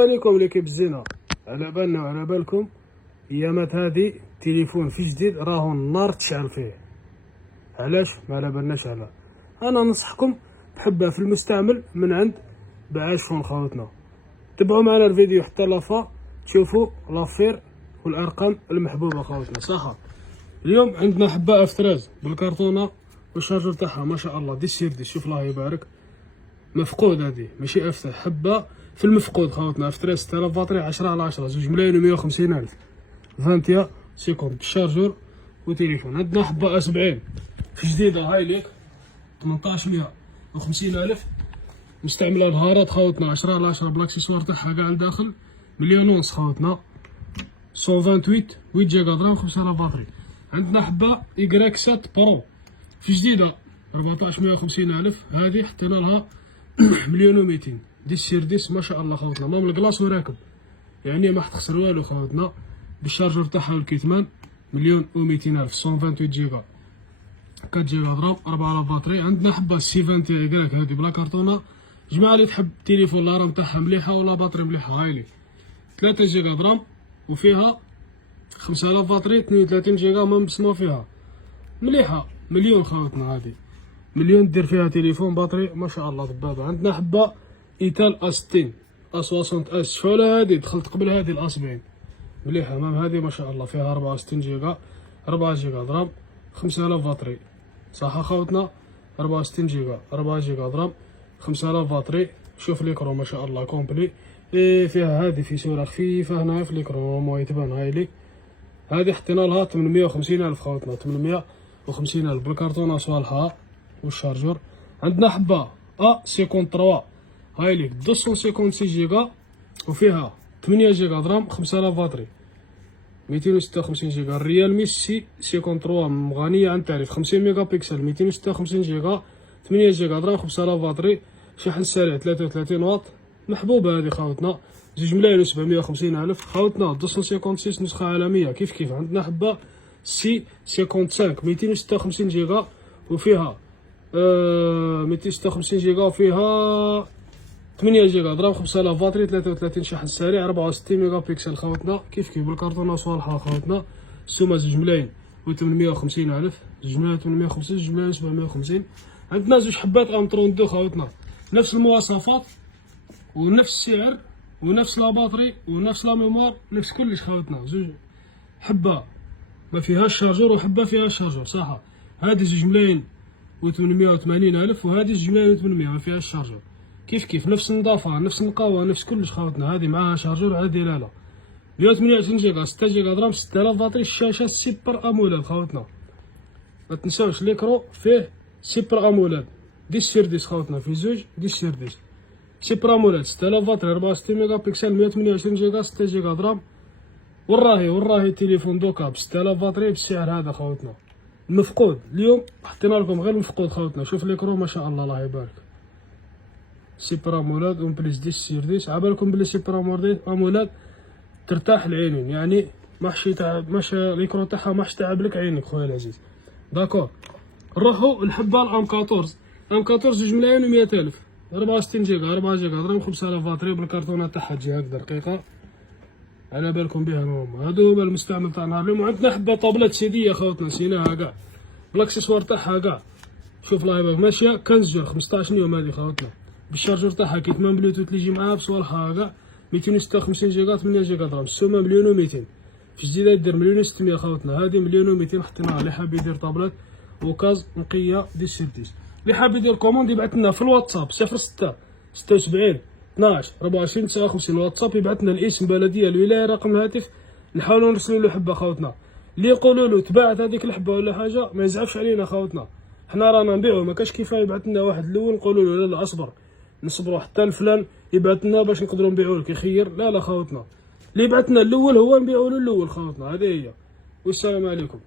عليكم ليكيب الزينة، على بالنا وعلى بالكم ايامات هادي تليفون في جديد راهو النار تشعل فيه. علاش ما على بالناش على؟ انا ننصحكم بحبه في المستعمل من عند بعاشفون خوتنا. تبعوا معنا الفيديو حتى لافا تشوفوا لافير والارقام المحبوبه خوتنا. صح، اليوم عندنا حبه افتراز بالكرتونه والشارجر تاعها ما شاء الله دي سير شوف الله يبارك. مفقود هذه ماشي افتح، حبه في المفقود خوتنا. افتراز 6000 بطاريه 10 على 10 2 ملايين و150 الف 20 سيكوند بالشارجور وتليفون. عندنا حبه A70 في جديده هاي ليك 1850 الف مستعمله الهارات خوتنا 10 على 10 بالاكسسوار تاعها كاع لداخل. مليون ونص خوتنا 128 8 جيجا رام 5000 بطاري. عندنا حبه Y 7 برو في جديده 1450 الف، هذه حطينا لها مليون و200 دي السيرديس ما شاء الله خوتنا. مام الكلاص وراكب يعني ما حتخسر والو خوتنا. بالشارجور تاعها الكيتمان مليون و200 الف 128 جيجا 4 جيجا رام 4000 بطاري. عندنا حبه C20 Y هذه بلا كرتونه. جماعه اللي تحب تليفون لا رام تاعها مليحه ولا بطاري مليحه، هاي لي 3 جيجا رام وفيها 5000 بطاري 32 جيجا ما مسموع فيها مليحه. مليون خوتنا هذه مليون دير فيها تليفون بطري ما شاء الله دبابه. عندنا حبه ايتال A60 A60 اس شوفوا هذه دخلت قبل هذه ال70 مليحه. مام هذه ما شاء الله فيها 64 جيجا 4 جيجا رام 5000 بطري. صح خوتنا 64 جيجا 4 جيجا رام 5000 بطري. شوف ليكرو ما شاء الله كومبلي. فيها هذه في صوره خفيفه هنا في ليكرو ما يتبان. هاي لي هذه حطينا لها 850 الف خوتنا 850 الف بالكرتونه صالحه والشارجور. عندنا حبه A53 هاي ليك 256 جيجا وفيها 8 جيجا رام 5000 بطري 256 جيجا. الريالمي C53 غنية عن التعريف 50 ميجا بكسل 256 جيجا 8 جيجا رام 5000 بطري. شحن سريع 33 واط محبوبه هذه خوتنا 2 ملايين و750 الف خوتنا. 256 نسخه عالميه كيف. عندنا حبه C55 256 جيجا وفيها 256 جيجا وفيها 8 جيجا رام 5000 بطاري 33 شحن سريع 64 ميجا بكسل خوتنا كيف بالكرتونه صالحه خوتنا. السومه 2 ملايين و850 الف 2 ملايين 850 2 ملايين 750. عندنا زوج حبات M32 خوتنا نفس المواصفات ونفس السعر ونفس لا بطري ونفس لا ميموار نفس كلش خوتنا. زوج حبه ما فيهاش شارجور وحبه فيها الشارجور. صح، هذه 2 ملايين و880 الف وهذه 2 ملايين و800 ما فيهاش الشارجور كيف نفس النظافه نفس النقاوه نفس كلش خوتنا. هذه معاها شارجور هذه لا 128 جيجا 6 جيجا رام 6000 بطاري. الشاشه سيبر امولاد خوتنا ما تنساوش ليكرو فيه سيبر امولاد دي السيرديس خوتنا في زوج دي السيرديس سيبر امولاد 6000 بطاري 64 ميجا بكسل 128 جيجا 6 جيجا رام. والراهي تليفون دوكا ب 6000 بطاري بالسعر هذا خوتنا. المفقود اليوم حطينا لكم غير المفقود خوتنا. شوف ليكرو ما شاء الله الله يبارك. سيبر امولاد اون بليس 10 سيرديس. عبالكم بلي سيبر امولاد ترتاح العينين يعني ماحش يتعب ماش ليكرو تاعها ماحش تعب لك عينك خويا العزيز. داكور نروحو الحبه الام 14 2 ملايين و100 الف 64 جيجا 4 جيجا رام 5000 بطاري بالكرتونه تاعها تجي هكذا رقيقه على بالكم بها نورمال. هادو هما المستعمل تاع نهار اليوم. وعندنا حبه طابلات سيديه خوتنا نسيناها كاع بالاكسسوار تاعها كاع. شوف الله يبارك ماشيه 15 جور 15 يوم هذه خوتنا بالشارجور تاعها كيتمان بلوتوث اللي يجي معاها بصوالحها كاع 256 جيجا 8 جيجا رام. السومه مليون و200 في جديده دير مليون و600 خوتنا. هذه مليون و200 حطيناها. اللي حاب يدير طابلات وكاز نقيه دي سيرتيس. اللي حاب يدير كوموند يبعث لنا في الواتساب 06 76 12 24 59 الواتساب. يبعث لنا الاسم بلديه الولايه رقم الهاتف نحاولوا نرسلوا له حبه خوتنا. اللي يقولوا له تباعت هذيك الحبه ولا حاجه ما يزعفش علينا خوتنا. حنا رانا نبيعو ما كاش كيفاه يبعث لنا واحد الاول نقولوا له لا اصبر نصبروا حتى الفلان يبعث لنا باش نقدروا نبيعوا لك يخير. لا خوتنا اللي يبعث لنا الاول هو نبيعوا له الاول خوتنا. هذه هي والسلام عليكم.